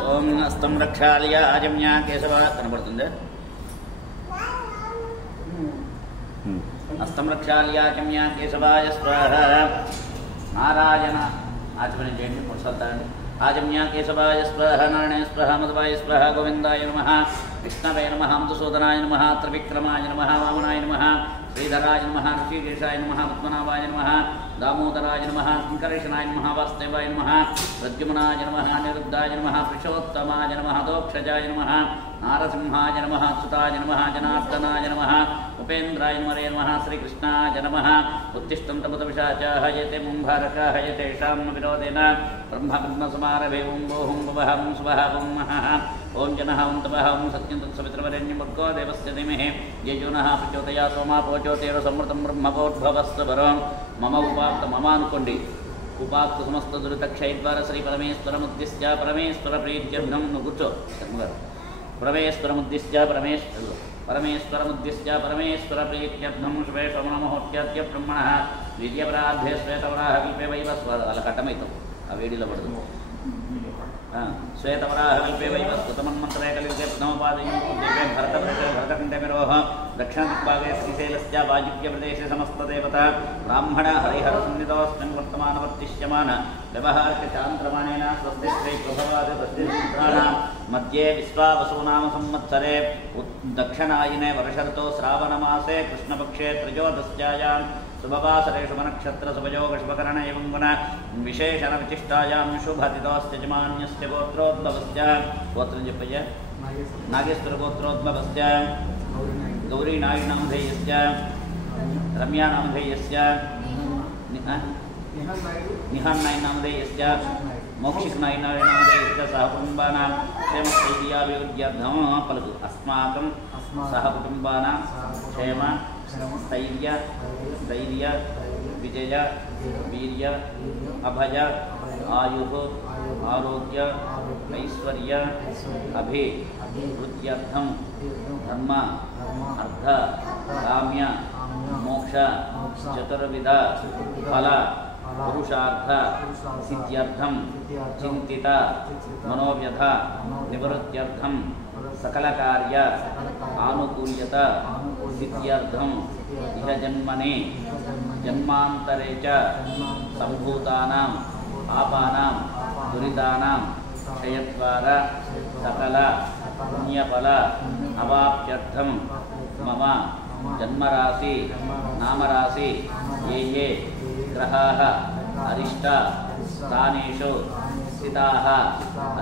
ఓం హస్తం రక్షాలయ ఆజమ్య కేశవ కనబడుతుంది. హస్తం రక్షాలయ ఆజమ్య కేశవాయ స్వాహ. నారాయణ ఆచమనం చేయండి, కొనసాగుతారండి. ఆజమ్య కేశవాయ స్వాహ, నారాయణ స్వాహ, మధువాయ స్వాహ, గోవిందాయ నమః, విష్ణవే నమః, మధుసూదనాయ నమః, త్రివిక్రమాయ నమః, వామనాయ నమః, శ్రీధరాయ నమః, ఋషికేశాయ నమః, పద్మనాభాయ నమః, దామోదరాయ నమః, శంకరేశనాయ నమః, వాసుదేవాయ నమః, ప్రద్యుమ్నాయ నమః, నిరుద్ధాయ నమః, పురుషోత్తమాయ నమః, దోక్షజాయ నమః, నారసింహాయ నమః, అచ్యుతాయ నమః, జనార్దనాయ నమః, ఉపేంద్రాయ నమః, శ్రీకృష్ణాయ నమః. ఉత్తిష్టంతముత పిశాచాః యతే ముంభారకాః యతేషాం విరోధేన బ్రహ్మబ్రహ్మసమారభే ఓం భోహం భువః ఓం స్వః ఓం మహః ఓం జనః ఓం తపః ఓం సత్యం తత్సవితృవరేణ్యం భర్గో దేవస్య ధీమహి యజునః ప్రచోదయాత్ సోమాపో జ్యోతిర్ సమృతం బ్రహ్మభోద్భవస్తు వరం మమ ఉపాక్త మమ అనుకోండి. ఉపాక్త సమస్త దురితక్షయద్వార శ్రీ పరమేశ్వరముద్దిశ్య పరమేశ్వర ప్రీత్యర్థం. కూర్చో శర్మగారు. పరమేశ్వరముద్దిశ్య పరమేశ్వరముద్దిశ్య పరమేశ్వర ప్రీత్యర్థం శుభే శోమనమహోత్యాద్య బ్రహ్మణః ద్వితీయపరాధ్యే శ్వేతవరాహ విల్పే వైవస్వ. అలా కట్టమవుతాం, ఆ వేడిలో పడుతుంది. శ్వేతవరాహ విల్పే వైవస్వతమన్మంత్రే కలిగే ప్రథమపాదయం దేవే భరతకంఠే విరోహ దక్షిణదిగ్భాగే శ్రీశైలస్య వాయువ్య ప్రదేశే సమస్తదేవత బ్రాహ్మణ హరిహర సన్నిధోస్మిన్ వర్తమానవర్తిష్యమాన వ్యవహారిక చాంద్రమాణేన స్వస్తి శ్రీ ప్రభవాది ప్రతిష్ఠానాం మధ్యే విశ్వావసూనామ సంవత్సరే దక్షిణాయనే వర్షర్తో శ్రావణమాసే కృష్ణపక్షే త్రయోదశ్యాయాం శుభవాసరే శుభనక్షత్ర శుభయోగ శుభకరణ ఏవం గుణ విశేషణ విశిష్టాయాం శుభతిథోస్త్యజమాన్యస్య గోత్రోద్భవస్య. గోత్రం చెప్పయ్య. నాగేశ్వర గోత్రోద్భవస్య గౌరీ నాయునామధేయస్య రమ్యానామధేయస్య నిహాన్ నాయునామధేయస్య మౌక్షిక్ నాయునామధేయస్య సహ కుటుంబానాం క్షేమస్థైర్యాభివృద్ధ్యర్థం. పలుకు. అస్మాకం సహ కుటుంబానాం క్షేమ స్థైర్య ధైర్య విజయ వీర్య అభయ ఆయు ఆరోగ్య ఐశ్వర్య అభివృద్ధ్యర్థం ధర్మ అర్థ కామ్య మోక్ష చతుర్విధ ఫల పురుషార్థ సిద్ధ్యర్థం చింతిత మనోవ్యథ నివృత్త్యర్థం సకల కార్య ఆనుకూల్యత సిద్ధ్యర్థం ఇహ జన్మనే జన్మాంతరే చ సంభూతానాం పాపానాం దురితానాం క్షయద్వారా సకల పుణ్యఫల అవాప్త్యర్థం మమ జన్మరాశి నామరాశి ఏ ఏ గ్రహాః అరిష్ట స్థానేషు స్థితాః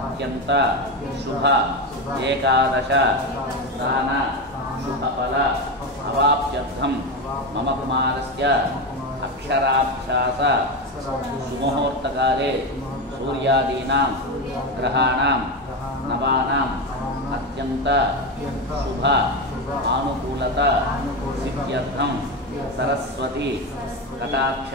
అత్యంత శుభ ఏకాదశ స్థాన శుభఫల అవాప్త్యర్థం మమ కుమారస్య అక్షరాభ్యాస సుముహూర్తకాలే సూర్యాదీనాం గ్రహాణాం నవానాం అత్యంత శుభ ఆనుకూలత సిద్ధ్యర్థం సరస్వతి కటాక్ష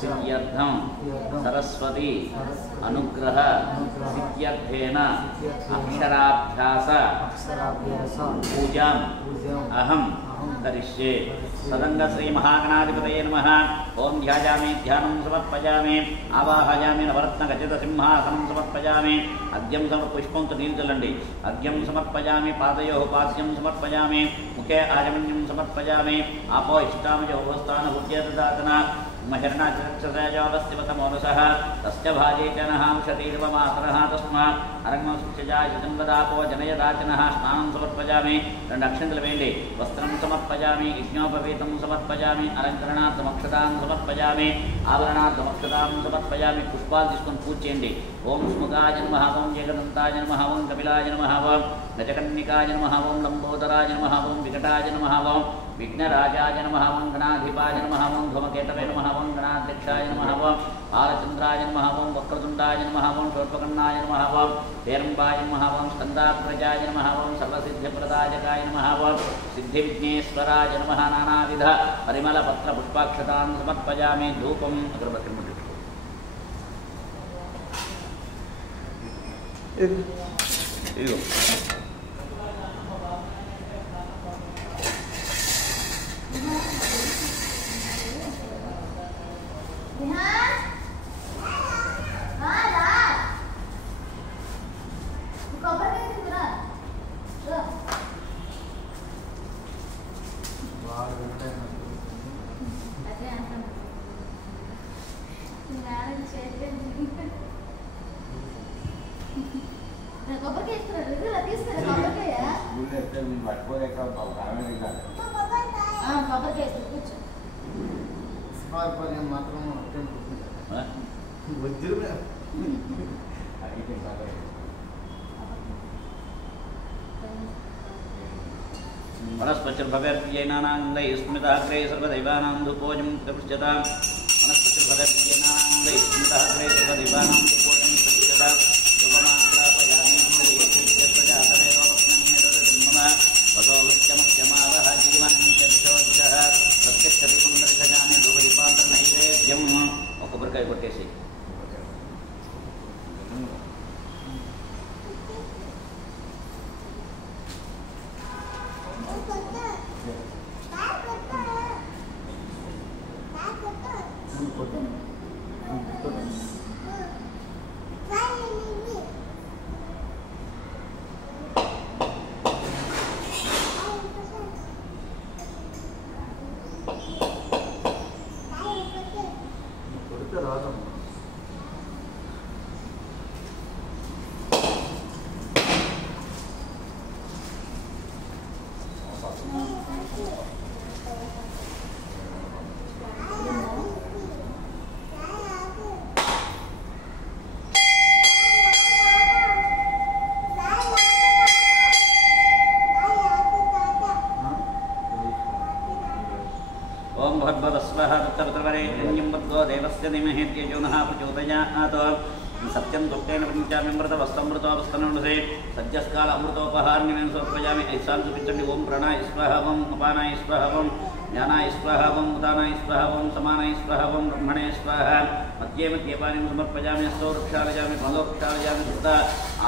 సిద్ధ్యర్థం సరస్వతి అనుగ్రహ సిద్ధ్యర్థేన అక్షరాభ్యాస పూజాం అహం కరిష్యే. సదంగ శ్రీ మహాగణాధిపతయే నమః. ఓం ధ్యాయామి ధ్యానం సమర్పయామి ఆవాహయామి నవరత్న గజిత సింహాసనం సమర్పయామి. అద్యం పుష్పంతో నీళ్ళు చల్లండి. అద్యం సమర్పయామి పాదయో పాద్యం సమర్పయామి ముఖే ఆజమన్యం సమర్పయామి. ఆపో ఇష్టామయోస్థాన హృద్యదాతన మహిర్ణాచక్షసేజోవస్తివతమోరసః తస్య భాజే జనహాంశతీర్వమాతరః తస్మాత్ అరంగంశజాయజన్వదాపో జనయదాచనః. స్నానం సమర్పయామి. 2 అక్షంతలు వేయండి. వస్త్రం సమర్పయామి. యజ్ఞోపవీతం సమర్పయామి. అలంకరణార్థమక్షతాం సమర్పయామి. ఆభరణార్థమక్షతాం సమర్పయామి. పుష్పాలు తీసుకొని పూజ చేయండి. ఓం స్ముగాయ నమః. ఓం జగదంతాయ నమః. ఓం కపిలాయ నమః. ఓం గజకన్నికాయ నమః. ఓం లంబోదరాయ నమః. ఓం వికటాయ నమః. ఓం విఘ్నరాజాయ నమః. ఓం గణాధిపాయ నమః. ఓం ధూమకేతవే నమః. ఓం గణాధ్యక్షాయ నమః. ఓం బాలచంద్రాయ నమః. ఓం వక్రతుండాయ నమః. ఓం శూర్పకర్ణాయ నమః. ఓం హేరంబాయ నమః. ఓం స్కందాగ్రజాయ నమః. ఓం సర్వసిద్ధిప్రదాయకాయ నమః. ఓం సిద్ధివిఘ్నేశ్వరాయ నమః. నానావిధ పరిమళ పత్ర పుష్పాక్షతాన్ సమర్పయామి. ధూపం అగరబత్తి वनस्पतिर्भवेर्येनानान्दे स्मृताग्रे सर्वदैवानां धूपोजं प्रतिपृच्छतां वनस्पतिर्भवेर्येनानान्दे स्मृताग्रे सर्वदैवानां धूपोजं प्रतिपृच्छतां योगमात्रापयामि वसोवृत्यमत्यमावः जीवनं च दिशोदिशः प्रत्यक्षदीपं दर्शयामि धूपदीपान्तर्नैवेद्यम् ఒక్కొక్కరికాయ కొట్టేసి सत्यं दुःखेन प्रपञ्चामि अमृतवस्तमृतोपस्तनोषे सद्यस्काल अमृतोपहारनिमेन समर्पयामि ऐसां सुपितंडि ओम प्राणाय स्वाहा ओम अपानाय स्वाहा ओम ज्ञानाय स्वाहा ओम उदानाय स्वाहा ओम समानाय स्वाहा ओम ब्रह्मणे स्वाहा मध्ये मध्ये पानीं समर्पयामि हस्तो वृक्षालयामि पदो वृक्षालयामि धृता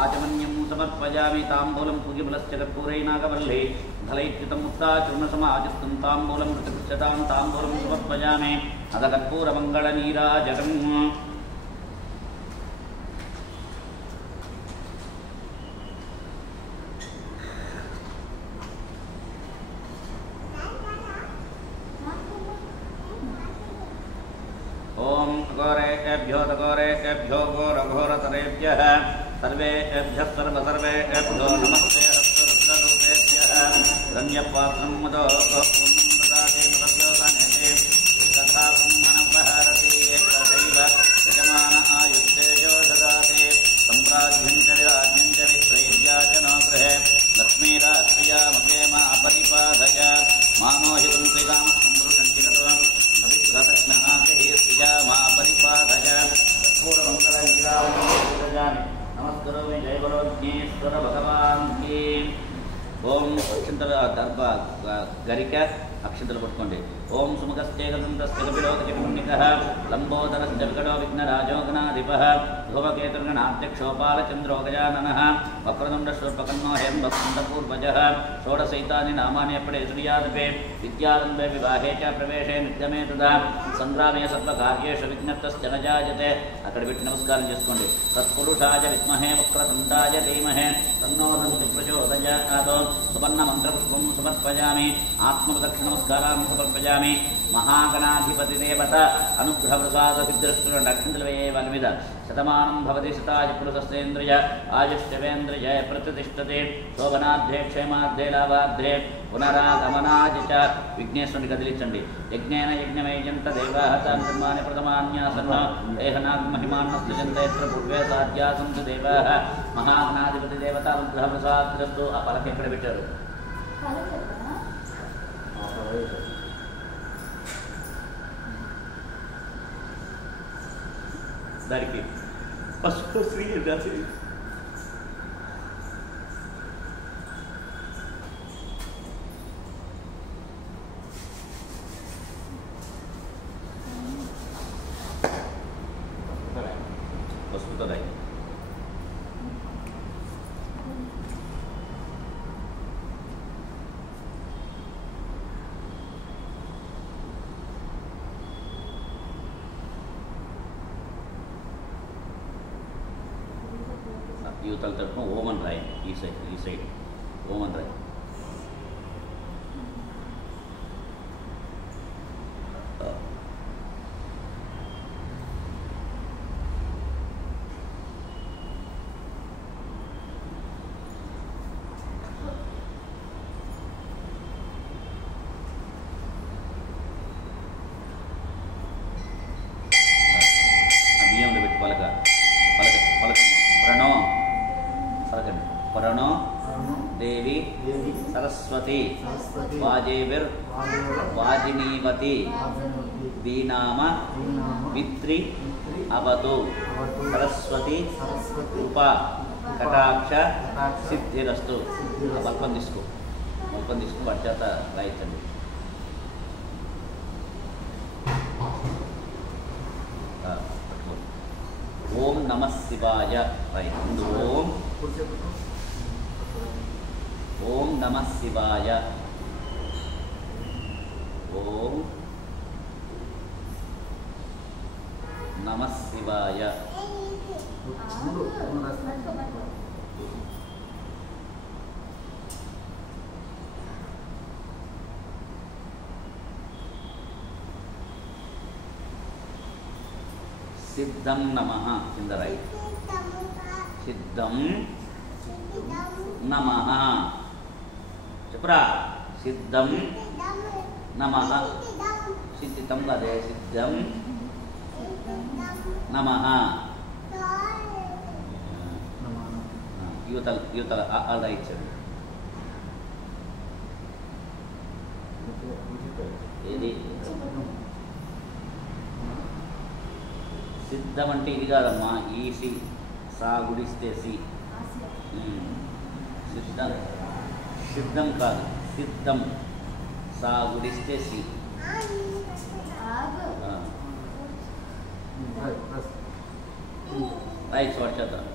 आचमन्यं समर्पयामि ताम्बूलं पूगिबलश्च कर्पूरैनागवल्ली धलैत्युतं मुक्ताचूर्णसमाजुक्तं ताम्बूलं प्रतिपृच्छतां ताम्बूलं समर्पयामि अथ कर्पूरमङ्गलनीराजकम् ओम घोरेभ्यो घोरघोरतरेभ्यः सर्वेभ्यः सर्वसर्वेभ्यो नमस्ते हस्तरुद्ररूपेभ्यः रण्यपात्रं मदो पूर्णं ददाति मदव्योधनेते तथा ब्रह्मणप्रहरति एकदैव यजमान आयुष्तेजो ददाति सम्राज्यं च विराज्यं च विश्रैर्या च नो गृहे लक्ष्मीराष्ट्रिया मकेम अपरिपादय मानोहितं श्रीरामस्तं पुरुषं चिरत्वं भविष्यतज्ञः श्रिया मा परिपादय पूर्वमङ्गलगिराजामि नमस्करोमि जय बलोज्ञेश्वर भगवान् की ओम अक्षंतल दर्भ गरिक अक्षंतल पट्टुकोंडि ओम सुमुखस्तेगदन्तस्य कपिलोकचिपुण्डिकः लम्बोदरस्य विकटो विघ्नराजो गणाधिपः ध्रुवकेतुर्गणाध्यक्षोपालचन्द्रो गजाननः वक्रतुण्डशूर्पकर्णो हेमवसन्तपूर्वजः षोडशैतानि नामानि अपडे सूर्यादपे विद्यारम्भे विवाहे च प्रवेशे नित्यमे तदा संग्रामे सर्वकार्येषु विघ्नस्तस्य न जायते अక్కడ పెట్టి నమస్కారం చేసుకోండి సత్పురుషాయ విద్మహే వక్రతుండాయ ధీమహే తన్నో దంతి ప్రచోదయాత్ సువర్ణ మంత్రపుష్పం సమర్పయామి ఆత్మప్రదక్షిణ నమస్కారాన్ని సమర్పయామి మహాగణాధిపతి దేవత అనుగ్రహ ప్రసాద సిద్ధిరస్తు అక్షంతలు వేయే వాళ్ళ మీద శతమానం భవతి శతాయ పురుషస్యేంద్రియ ఆయుష్యవేంద్రియ ప్రతిష్టతే శోభనాధ్యే క్షేమాధ్యే లాభాధ్యే పునరాగమనాయ చ విఘ్నేశ్వరుని కదిలించండి యజ్ఞేన యజ్ఞమేయంత దేవాః తాన్ కర్మాణి ప్రథమాన్యాసన్న దేహనాగ్ మహిమాన్నస్యంతే యత్ర పూర్వే సాధ్యాసంతు దేవాః మహాగణాధిపతి దేవత అనుగ్రహ ప్రసాదస్తు ఆ పలక ఎక్కడ పెట్టారు దానికి పసుపు శ్రీ రాసి వస్తుందా యువతల తరఫున ఓమన్ రాయ్ ఈ సైడ్ ఓమన్ రాయ్ सरस्वती वाजेविर वाजिनीवती दीनाम पितृ अवतु सरस्वती कृपा कटाक्ष सिद्धिरस्तु बल्पं తీసుకో పశ్చాత రాయించండి ఓం నమః శివాయ రైట్ ఓం నమః శివాయ ఓం నమః శివాయ सिद्धं नमः in the right सिद्धं नमः चपरा सिद्धं नमः सिद्धितं कदे सिद्धं नमः युतल all right sir ఇది సిద్ధం అంటే ఇది కాదమ్మా ఈసి సా గుడిస్తే సి సిద్ధం సిద్ధం కాదు సిద్ధం సా గుడిస్తే సి రైట్ చూడ చేద్దాం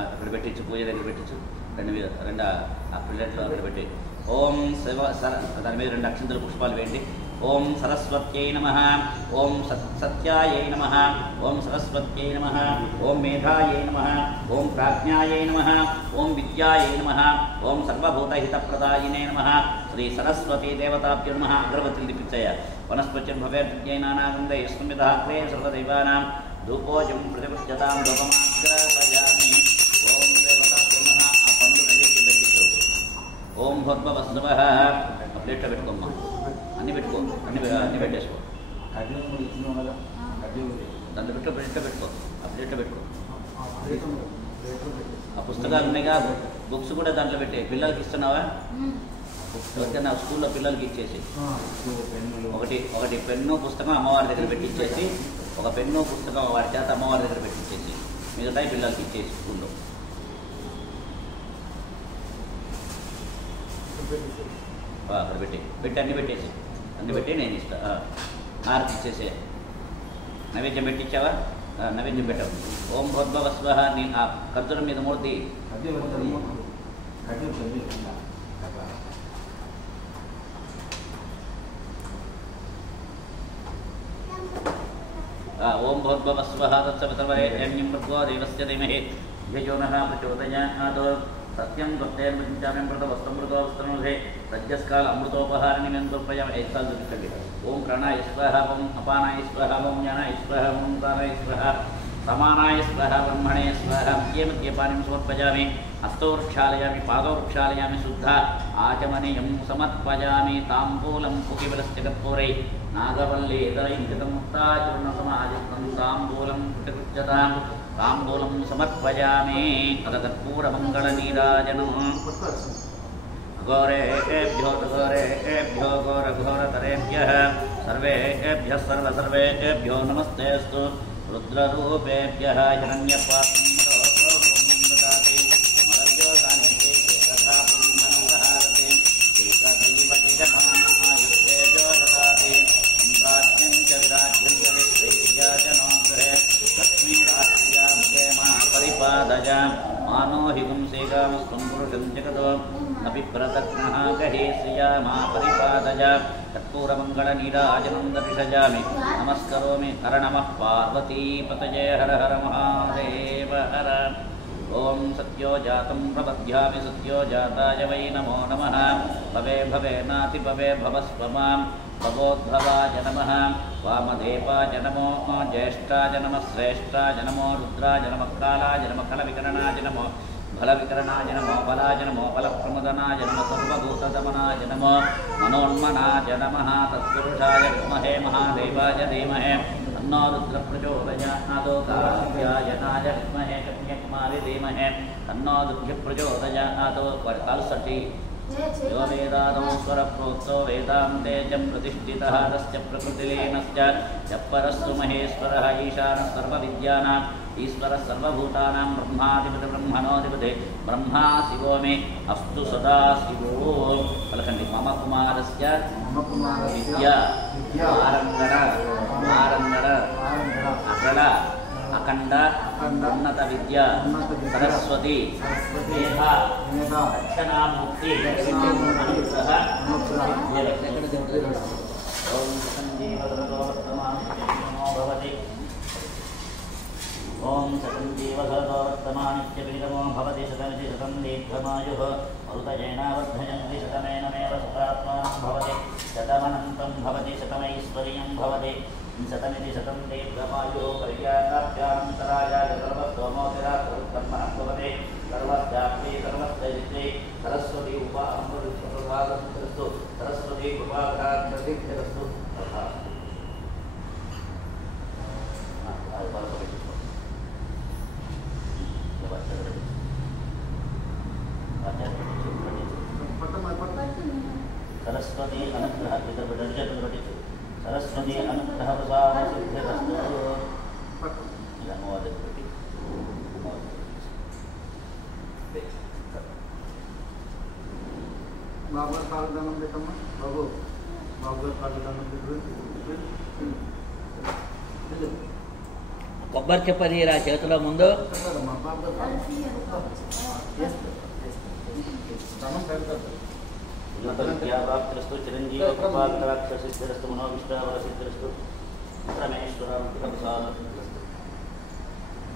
అక్కడ పెట్టించు పూజ దగ్గర పెట్టించు రెండు ఆ ప్లేట్లో అక్కడ పెట్టి ఓం శివ దాని మీద 2 అక్షంతల పుష్పాలు వేయండి ఓం సరస్వత్యై నమః ఓం సత్యాయై నమః ఓం సరస్వత్యై నమః ఓం మేధాయై నమః ఓం ప్రాజ్ఞాయై నమః ఓం విద్యాయై నమః ఓం సర్వభూతహితప్రదాయినే నమః శ్రీ సరస్వతీ దేవతాభ్యో నమః అగరబత్తిని దిప్పించయ్య వనస్పత్యం భవేద్యై నానాగంధై స్మితాగ్రే సర్వదైవానాం ధూపోజం ప్రతిపృజ్యతాం ధూపమాగ్రపయామి ఓం దేవతాభ్యో నమః ఆ పండ్లు నైవేద్యం పెట్టించు ఓం భోద్భవస్వః ఆ ప్లేట్లో పెట్టుకోమ్మా అన్ని పెట్టుకో అన్ని పెట్టేసుకో దాంట్లో ప్లేట్లో పెట్టుకో ఆ ప్లేట్లో పెట్టుకో ఆ పుస్తకాలు ఉన్నాయిగా బుక్స్ కూడా దాంట్లో పెట్టే పిల్లలకి ఇస్తున్నావా నా స్కూల్లో పిల్లలకి ఇచ్చేసి ఒకటి పెన్ను పుస్తకం అమ్మవారి దగ్గర పెట్టి ఇచ్చేసి ఒక పెన్ను పుస్తకం వారి చేత అమ్మవారి దగ్గర పెట్టి ఇచ్చేసి మిగతా పిల్లలకి ఇచ్చేసి స్కూల్లో అక్కడ పెట్టి అన్ని పెట్టేసి అన్ని పెట్టి నేను ఇస్తా హారతి ఇచ్చేసే నైవేద్యం పెట్టించావా నైవేద్యం పెట్టావు ఓం భోద్భవస్వః నీ ఆ ఖర్జూరం మీద మూర్తి ఓం భోద్భవస్వః తత్సవితర్వరేణ్యం భర్గో దేవస్య ధీమహి ధియో నః ప్రచోదయాత్ సత్యం గుప్తేర్మించామ్యం మృతవస్త్రమృతో వస్త్రముధే సజ్జస్కాల అమృతోపహారిణి మెందుర్పయం 5 సార్లు చూపించండి ఓం ప్రాణాయ స్వాహ ఓం అపానాయ స్వాహ ఓం జ్ఞానాయ స్వాహ ఓం కారాయ స్వాహ సమానాయ స్వాహ బ్రహ్మణే స్వాహ మధ్యే మధ్యే పానిం సమర్పయామి హస్తో వృక్షాలయామి పాదో వృక్షాలయామి శుద్ధ ఆచమనీయం సమర్పయామి తాంబూలం పుకిబలస్య కర్పూరై నాగవల్లేదరైంకితం ముక్తాచూర్ణ సమాజితం తాంబూలం పుటికృత్యతాం తాంబూలం సమర్పయామి తదకర్పూరమంగళనీరాజనం ఘోరేభ్యో ఘోరేభ్యో ఘోరఘోరతరేభ్యః సర్వేభ్యः సర్వేభ్యో నమస్తేస్తు రుద్రరూపేభ్యः హిరణ్యపాత్రం రాజ్యం చ విరాజ్యం చ విశ్వేజనో గృహే प्रचोदय मानो हिगुं सेगामस्त्वं पुरुषं जगतो न बिभ्रतघ्नः गहे श्रियामा परिपादय कर्पूरमङ्गलनीराजनं दर्शयामि नमस्करोमि हर नमः पार्वतीपतये हर हर महादेव हर ओं सत्यो जातं प्रपद्यामि सत्यो जाताय वै नमो नमः भवे भवे नाति भवे भवस्व मां भवोद्भवाय नमः वामदेवाय नमो ज्येष्ठाय नमः श्रेष्ठाय नमो रुद्राय नमः कालाय नमः खलविकरणाय नमो फलविकरणाय नमो बलाय नमो फलप्रमुदनाय नमः सर्वभूतदमनाय नमो मनोन्मनाय नमः तत्पुरुषाय विद्महे महादेवाय धीमहि तन्नो रुद्रप्रचोदयात् कालसन्ध्याय विद्महे कन्याकुमारी धीमहि तन्नो दुर्गप्रचोदयात् कालसटी यो वेदादौ स्वरप्रोक्तो वेदान्ते च प्रतिष्ठितः तस्य प्रकृतिलीनस्य चपरस्तु महेश्वरः ईशानः सर्वविद्यानाम् ईश्वरः सर्वभूतानां ब्रह्माधिपति ब्रह्मणोऽधिपति ब्रह्मा शिवो मे अस्तु सदा शिवो पलकंడి मम कुमारस्य विद्या आरंगड अकल अखंड उन्नत विद्या सरस्वती मेधा दक्षिणामूर्ति अनुग्रह ओम संजीवनो भवति ओम सतञ्जीवसर्ववर्तमानित्यभिगमो भवति शतमिति शतं दीर्घमायुः मरुतजैनावर्धयन्ति शतमेनमेव शतात्मानं भवति शतमनन्तं भवति शतमैश्वर्यं भवति शतमिति शतं दीर्घमायुः पर्यायाभ्यान्तरायाय सर्वस्तोमोतिरात्तर्मः भवति सर्वस्याप्ति सर्वस्तैरित्रे सरस्वती उपामृतप्रसादस्तु सरस्वती कृपाकटाक्षसिद्धिरस्तु तथा सरस्वती अनुग्रह सरस्वती अनुग्रह प्रसाद सिद्धिरस्तु बाबा कालदाనం పెట్టమ్మా బాబు బాబు కాలదానం పెట్టు కొబ్బరి చెప్పని రా చేతిలో ముందు మా బాబు ఉన్నత విద్యాప్రాప్తిరస్తు చిరంజీవ కృపాకటాక్షసిద్ధిరస్తు మనోవిష్టావరసిద్ధిరస్తు పరమేశ్వరానుగ్రహ ప్రసాదసిద్ధిరస్తు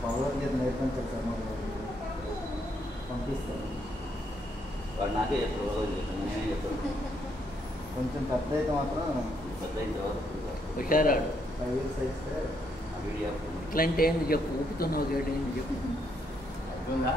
భగవద్గీత నేర్పించారు సార్ మాకు పంపిస్తారు వాడు నాకే చెప్తారు నేనే చెప్తాను కొంచెం పెద్ద అయితే మాత్రం పెద్ద అయిన తర్వాత హుషారాడు 5 ఇయర్స్ అయితే ఆ వీడియో ఇట్లాంటి ఏంది చెప్పు ఊపుతున్నావు గేటు ఏంది చెప్పు అయిపోయిందా